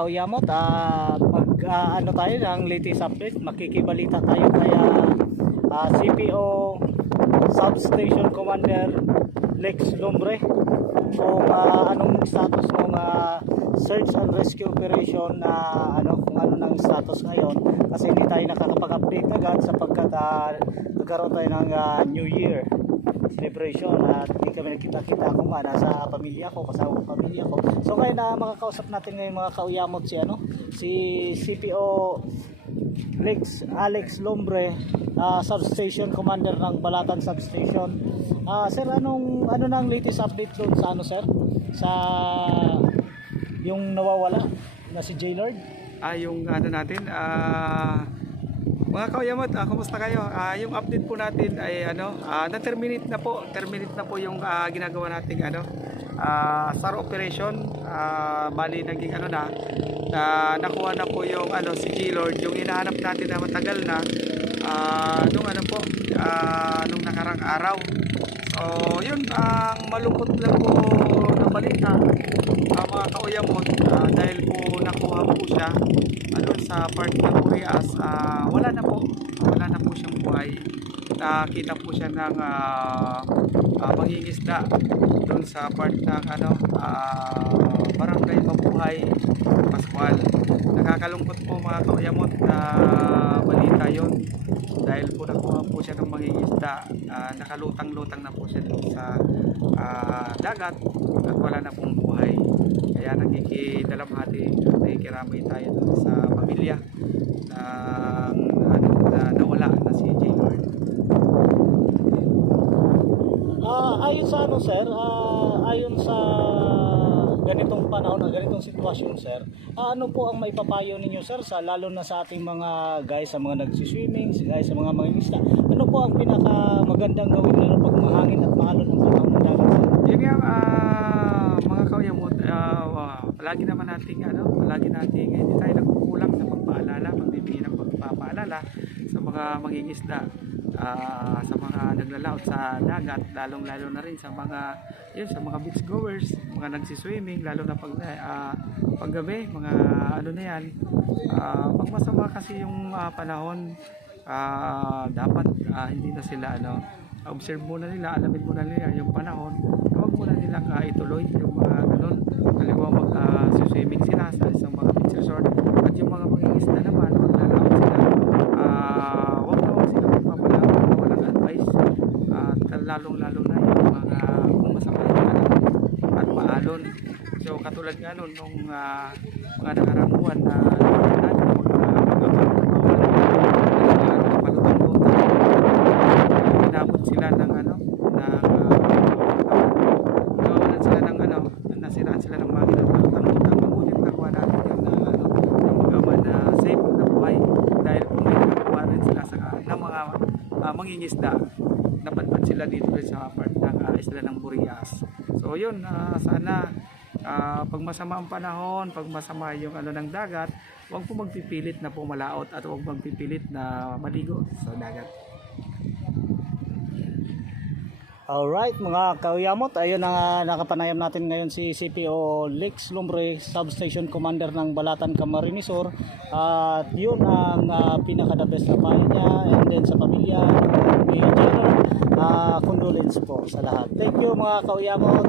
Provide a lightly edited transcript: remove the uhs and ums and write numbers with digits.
kauyamot, ano tayo ng latest update, makikibalita tayo kaya CPO Substation Commander Lex Lumbre kung anong status ng search and rescue operation kung ano ng status ngayon, kasi hindi tayo nakakapag-update agad sapagkat nagkaroon tayo ng New Year celebration at hindi kami nagkita-kita kung nasa pamilya ko, kasama ko pamilya ko. So kaya na makakausap natin ngayon mga kauyamot si CPO Alex Lumbre, Substation Commander ng Balatan Substation. Sir, ano nang latest update doon sa sir? Sa yung nawawala na si Jaylord? Yung natin, mga kauyamot, kumusta kayo? Yung update po natin ay na-terminate na po. Terminate na po yung ginagawa nating SAR operation. Bali naging na nakuha na po yung si Jaylord, yung hinahanap natin na matagal na nung nakarang araw. So yun, ang malungkot lang po na balita, mga kauyamot, dahil po nakuha po siya sa part ng Burias, wala na po siyang buhay. Nakita po siya ng mangingisda doon sa part ng Barangay Mabuhay, Pascual. Nakakalungkot po mga kauyamot na balita yon, dahil po nakuha po siya ng mangingisda. Nakalutang-lutang na po siya doon sa dagat at wala na pong buhay. Kaya nakikidalamhati, nakikiramay tayo doon sa pamilya na nawala na si Jaylord. Ayon sa sir, ayon sa ganitong panahon, ganitong sitwasyon sir, ano po ang maipapayo ninyo sir, lalo na sa ating mga guys, sa mga nagsiswimming, guys, sa mga isda, ano po ang pinaka magandang gawin lalo pag mahangin at mahalon ang panahon ng dagat sir? Yun nga, mga kauyamot, palagi naman nating hindi tayo nagkukulang sa pagpaalala, pagbibigay ng pagpapaalala sa mga mangingisda, sa mga naglalaot sa dagat, lalong-lalo na rin sa mga beach goers, mga nagsiswimming, lalo na paggabi, mga pag masama kasi yung panahon, dapat hindi na sila observe muna nila, alamin muna nila yung panahon. Huwag muna nilang ituloy yung mga ganun. Kaliwa mag-swimming sila sa isang mga beach resort. At yung mga mangingisda naman, maglalaot sila, huwag sila magpapalawag na walang advice. Lalong-lalo na yung mga kung masama yung at maalon. So katulad nga nun nung mga nakarang buwan na inabot sila ng nasiraan sila ng makina, palutang-lutang. Mabuti nakuha natin yun yung mag-ama na safe na buhay, dahil kung may nakakuha rin sila ng mga mangingisda, napadpad sila dito sa part ng isla ng Burias. So yun, sana pag masama ang panahon, pag masama yung ng dagat, huwag po magpipilit na pumalaot at huwag magpipilit na maligo sa dagat. Alright mga kauyamot, ayun ang nakapanayam natin ngayon si CPO Lex Lumbre, Substation Commander ng Balatan Camarines Sur. At yun ang pinaka-the best na payo niya, and then sa pamilya ni Jaylord, condolence po sa lahat. Thank you mga kauyamot.